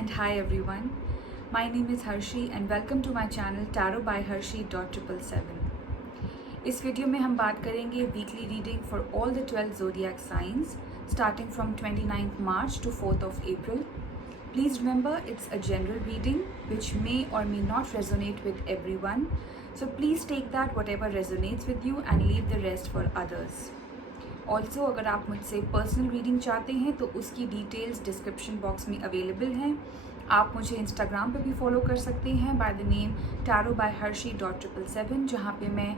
and hi everyone. My name is Harshi and welcome to my channel Tarot by Harshi.777. इस video में हम बात करेंगे weekly reading for all the 12 zodiac signs starting from 29th March to 4th of April. Please remember it's a general reading which may or may not resonate with everyone. So please take that whatever resonates with you and leave the rest for others. Also अगर आप मुझसे personal reading चाहते हैं तो उसकी details description box में available हैं. आप मुझे इंस्टाग्राम पे भी फॉलो कर सकते हैं बाय द नेम tarotbyharshi.777, जहाँ पे मैं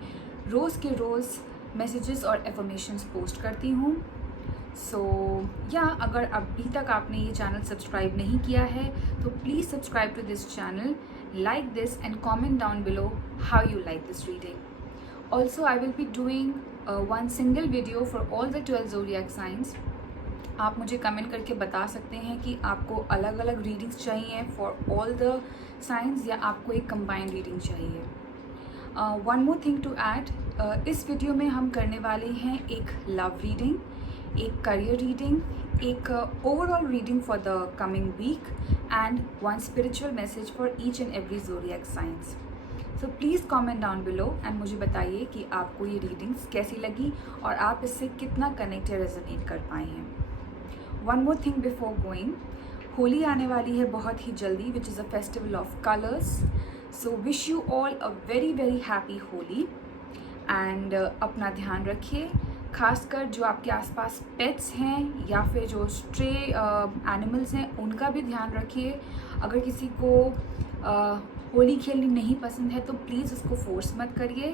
रोज़ के रोज़ मैसेजेस और एफर्मेशंस पोस्ट करती हूँ. अगर अभी तक आपने ये चैनल सब्सक्राइब नहीं किया है तो please subscribe to this channel, like this and comment down below how you like this reading. Also, I will be doing one single video for all the 12 zodiac signs. आप मुझे comment करके बता सकते हैं कि आपको अलग अलग रीडिंग्स चाहिए फॉर ऑल द साइंस या आपको एक कंबाइंड रीडिंग चाहिए. One more thing to add, इस वीडियो में हम करने वाले हैं एक लव रीडिंग, एक करियर रीडिंग, एक overall reading for the coming week and one spiritual message for each and every zodiac signs. So please comment down below and मुझे बताइए कि आपको ये रीडिंग्स कैसी लगी और आप इससे कितना कनेक्ट या रेजोनेट कर पाए हैं. One more thing before going, Holi आने वाली है बहुत ही जल्दी which is a festival of colours. So wish you all a very very happy Holi and अपना ध्यान रखिए, खासकर जो आपके आसपास पेट्स हैं या फिर जो स्ट्रे एनिमल्स हैं उनका भी ध्यान रखिए. अगर किसी को होली खेलनी नहीं पसंद है तो प्लीज़ उसको फोर्स मत करिए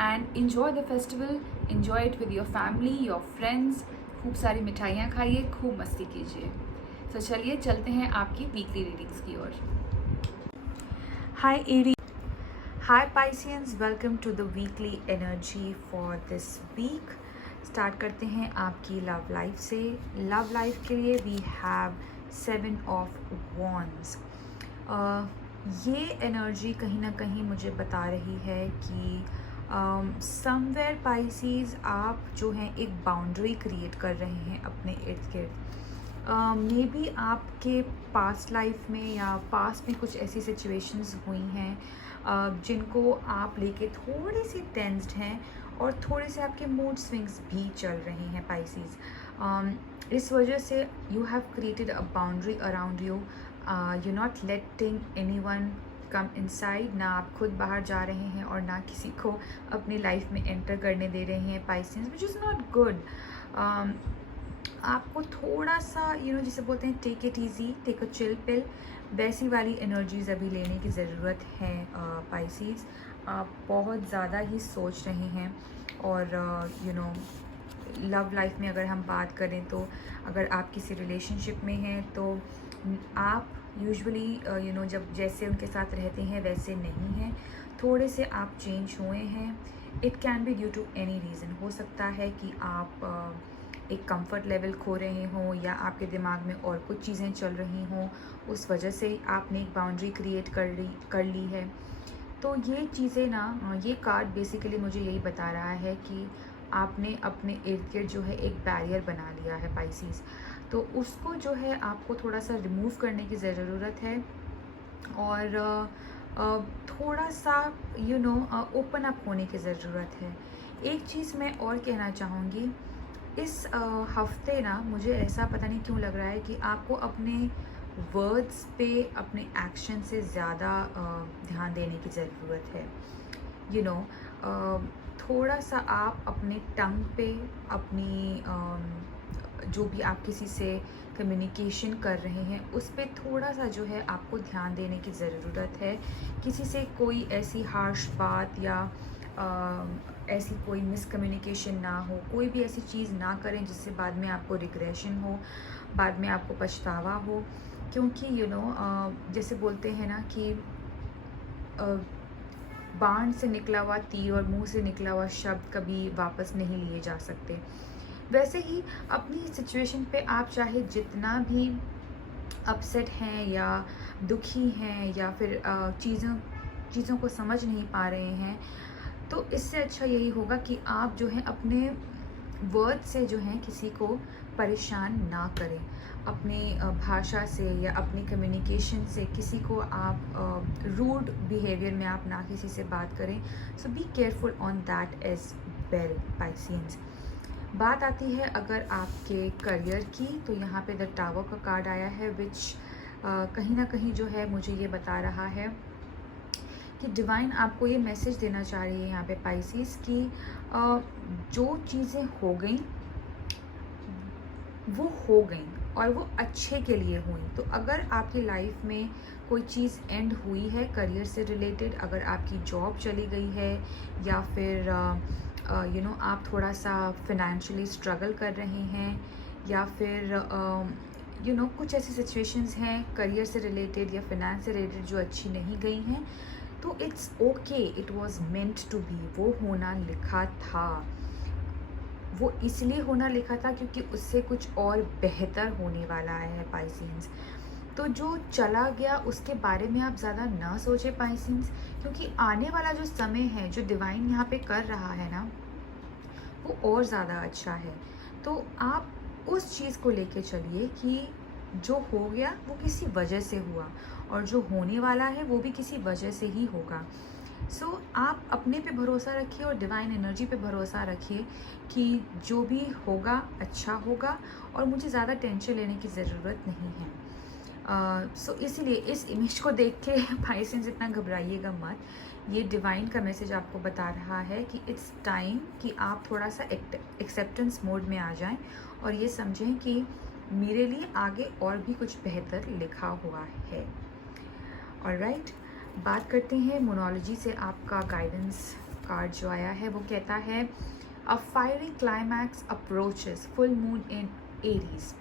and enjoy the festival, enjoy it with your family, your friends. खूब सारी मिठाइयाँ खाइए, खूब मस्ती कीजिए. तो चलिए चलते हैं आपकी वीकली रीडिंग्स की ओर. Hi Aries, hi Pisceans, welcome to the weekly energy for this week. Start करते हैं आपकी लव लाइफ से. लव लाइफ के लिए वी हैव 7 of Wands. ये एनर्जी कहीं ना कहीं मुझे बता रही है कि समवेयर पाइसीज आप जो हैं एक बाउंड्री क्रिएट कर रहे हैं अपने इर्द गिर्द. मे बी आपके पास्ट लाइफ में या पास्ट में कुछ ऐसी सिचुएशंस हुई हैं जिनको आप लेके थोड़ी सी टेंस्ड हैं और थोड़े से आपके मूड स्विंग्स भी चल रहे हैं पाइसीज. इस वजह से you have created a boundary around you. You not letting anyone come inside. ना आप खुद बाहर जा रहे हैं और ना किसी को अपनी लाइफ में एंटर करने दे रहे हैं Pisceans, which is not good. आपको थोड़ा सा जिसे बोलते हैं take it easy, take a chill pill, वैसी वाली एनर्जीज अभी लेने की ज़रूरत है पाइसीज. आप बहुत ज़्यादा ही सोच रहे हैं और लव लाइफ में अगर हम बात करें तो अगर आप किसी रिलेशनशिप में हैं तो आप यूजुअली जब जैसे उनके साथ रहते हैं वैसे नहीं हैं. थोड़े से आप चेंज हुए हैं. It can be due to any reason. हो सकता है कि आप एक कंफर्ट लेवल खो रहे हों या आपके दिमाग में और कुछ चीज़ें चल रही हों, उस वजह से आपने एक बाउंड्री क्रिएट कर ली है. तो ये चीज़ें ना, ये कार्ड बेसिकली मुझे यही बता रहा है कि आपने अपने इर्द गिर्द जो है एक बैरियर बना लिया है पाइसीज. तो उसको जो है आपको थोड़ा सा रिमूव करने की ज़रूरत है और थोड़ा सा ओपन अप होने की ज़रूरत है. एक चीज़ मैं और कहना चाहूँगी, इस हफ्ते ना मुझे ऐसा पता नहीं क्यों लग रहा है कि आपको अपने वर्ड्स पे अपने एक्शन से ज़्यादा ध्यान देने की ज़रूरत है. थोड़ा सा आप अपने टंग पे अपनी जो भी आप किसी से कम्युनिकेशन कर रहे हैं उस पर थोड़ा सा जो है आपको ध्यान देने की ज़रूरत है. किसी से कोई ऐसी हार्श बात या ऐसी कोई मिसकम्युनिकेशन ना हो, कोई भी ऐसी चीज़ ना करें जिससे बाद में आपको रिग्रेशन हो, बाद में आपको पछतावा हो. क्योंकि जैसे बोलते हैं ना कि बाण से निकला हुआ तीर और मुंह से निकला हुआ शब्द कभी वापस नहीं लिए जा सकते. वैसे ही अपनी सिचुएशन पे आप चाहे जितना भी अपसेट हैं या दुखी हैं या फिर चीज़ों को समझ नहीं पा रहे हैं, तो इससे अच्छा यही होगा कि आप जो है अपने वर्ड से जो है किसी को परेशान ना करें, अपने भाषा से या अपनी कम्युनिकेशन से किसी को आप रूड बिहेवियर में आप ना किसी से बात करें। So be careful on that as well Pisceans. बात आती है अगर आपके करियर की, तो यहाँ पे द टावर का कार्ड आया है विच कहीं ना कहीं जो है मुझे ये बता रहा है कि डिवाइन आपको ये मैसेज देना चाह रही है यहाँ पे पाइसिस कि जो चीज़ें हो गई वो हो गई और वो अच्छे के लिए हुई। तो अगर आपकी लाइफ में कोई चीज़ एंड हुई है करियर से रिलेटेड, अगर आपकी जॉब चली गई है या फिर आप थोड़ा सा फिनेंशियली स्ट्रगल कर रहे हैं या फिर कुछ ऐसी सिचुएशंस हैं करियर से रिलेटेड या फिनेंस से रिलेटेड जो अच्छी नहीं गई हैं, तो it's okay, it was meant to be. वो होना लिखा था, वो इसलिए होना लिखा था क्योंकि उससे कुछ और बेहतर होने वाला है पाइसियंस। तो जो चला गया उसके बारे में आप ज़्यादा ना सोचें पाइसियंस, क्योंकि आने वाला जो समय है जो डिवाइन यहाँ पे कर रहा है ना, वो और ज़्यादा अच्छा है। तो आप उस चीज़ को लेके चलिए कि जो हो गया वो किसी वजह से हुआ और जो होने वाला है वो भी किसी वजह से ही होगा। सो आप अपने पे भरोसा रखिए और डिवाइन एनर्जी पे भरोसा रखिए कि जो भी होगा अच्छा होगा और मुझे ज़्यादा टेंशन लेने की ज़रूरत नहीं है। सो इसीलिए इस इमेज को देख के पाइसेंस इतना घबराइएगा मत। ये डिवाइन का मैसेज आपको बता रहा है कि इट्स टाइम कि आप थोड़ा सा एक्सेप्टेंस मोड में आ जाएं और ये समझें कि मेरे लिए आगे और भी कुछ बेहतर लिखा हुआ है। ऑलराइट, बात करते हैं मोनोलॉजी से। आपका गाइडेंस कार्ड जो आया है वो कहता है a fiery climax approaches full moon in Aries.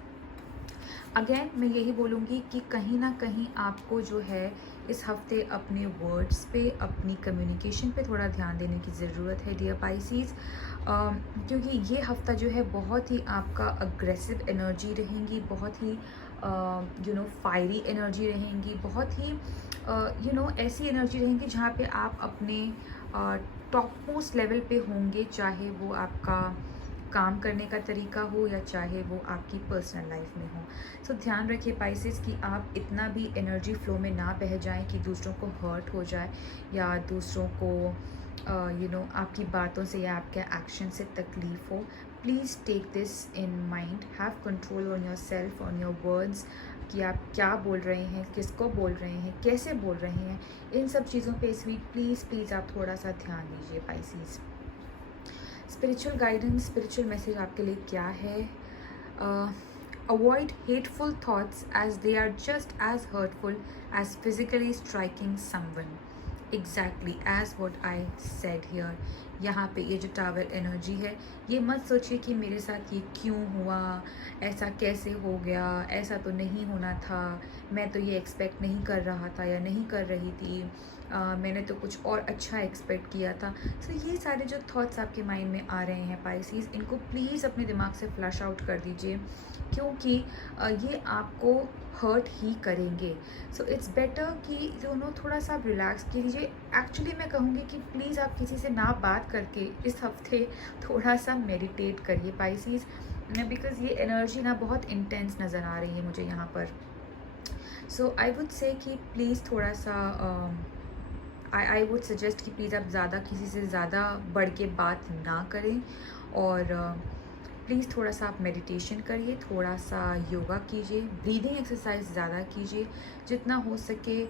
Again मैं यही बोलूँगी कि कहीं ना कहीं आपको जो है इस हफ्ते अपने वर्ड्स पे, अपनी कम्युनिकेशन पे थोड़ा ध्यान देने की ज़रूरत है डियर पाइसीज़, क्योंकि ये हफ्ता जो है बहुत ही आपका अग्रेसिव एनर्जी रहेंगी, बहुत ही फायरी एनर्जी रहेंगी, बहुत ही ऐसी एनर्जी रहेंगी जहाँ पे आप अपने टॉप मोस्ट लेवल पे होंगे, चाहे वो आपका काम करने का तरीका हो या चाहे वो आपकी पर्सनल लाइफ में हो। सो ध्यान रखिए पाइसेस कि आप इतना भी एनर्जी फ्लो में ना बह जाएं कि दूसरों को हर्ट हो जाए या दूसरों को आपकी बातों से या आपके एक्शन से तकलीफ़ हो। Please take this in mind, have control on your self, on your words, कि आप क्या बोल रहे हैं, किसको बोल रहे हैं, कैसे बोल रहे हैं, इन सब चीज़ों पे इस वीक प्लीज़ आप थोड़ा सा ध्यान दीजिए Pisces. Spiritual guidance, spiritual message आपके लिए क्या है? Avoid hateful thoughts as they are just as hurtful as physically striking someone. Exactly as what I said here. यहाँ पे ये जो टावर एनर्जी है, ये मत सोचिए कि मेरे साथ ये क्यों हुआ, ऐसा कैसे हो गया, ऐसा तो नहीं होना था, मैं तो ये एक्सपेक्ट नहीं कर रहा था या नहीं कर रही थी, मैंने तो कुछ और अच्छा एक्सपेक्ट किया था। सो ये सारे जो थॉट्स आपके माइंड में आ रहे हैं पाइसीज़, इनको प्लीज़ अपने दिमाग से फ्लश आउट कर दीजिए, क्योंकि ये आपको हर्ट ही करेंगे। सो इट्स बेटर कि थोड़ा सा आप रिलैक्स कीजिए। एक्चुअली मैं कहूँगी कि प्लीज़ आप किसी से ना बात करके इस हफ्ते थोड़ा सा मेडिटेट करिए पाइसीज़, बिकॉज़ ये एनर्जी ना बहुत इंटेंस नज़र आ रही है मुझे यहाँ पर। सो आई वुड से कि प्लीज़ थोड़ा सा आई वुड सजेस्ट कि प्लीज़ आप ज़्यादा किसी से ज़्यादा बढ़ के बात ना करें और प्लीज़ थोड़ा सा आप मेडिटेशन करिए, थोड़ा सा योगा कीजिए, ब्रीदिंग एक्सरसाइज ज़्यादा कीजिए, जितना हो सके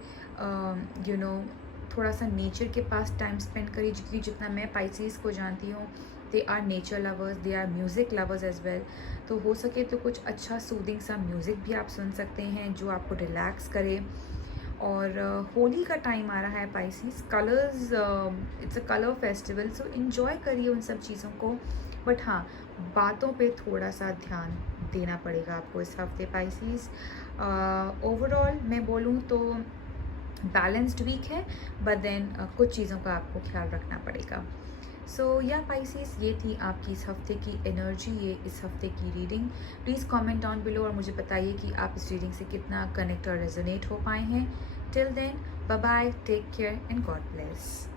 थोड़ा सा नेचर के पास टाइम स्पेंड करिए, क्योंकि जितना मैं पाइसीज़ को जानती हूँ, they are nature lovers, they are music lovers as well. तो हो सके तो कुछ अच्छा सूदिंग सा म्यूज़िक भी आप सुन सकते हैं जो आपको रिलैक्स करे। और होली का टाइम आ रहा है Pisces, colours, it's a colour festival, so enjoy करिए उन सब चीज़ों को। बट हाँ, बातों पे थोड़ा सा ध्यान देना पड़ेगा आपको इस हफ्ते पाइसीज़। ओवरऑल मैं बोलूँ तो बैलेंस्ड वीक है, बट देन कुछ चीज़ों का आपको ख्याल रखना पड़ेगा। सो या पाइसीज़, ये थी आपकी इस हफ्ते की एनर्जी, ये इस हफ्ते की reading. Please comment down below और मुझे बताइए कि आप इस रीडिंग से कितना कनेक्ट और रेजोनेट हो पाए हैं। Till then, bye bye, take care and God bless.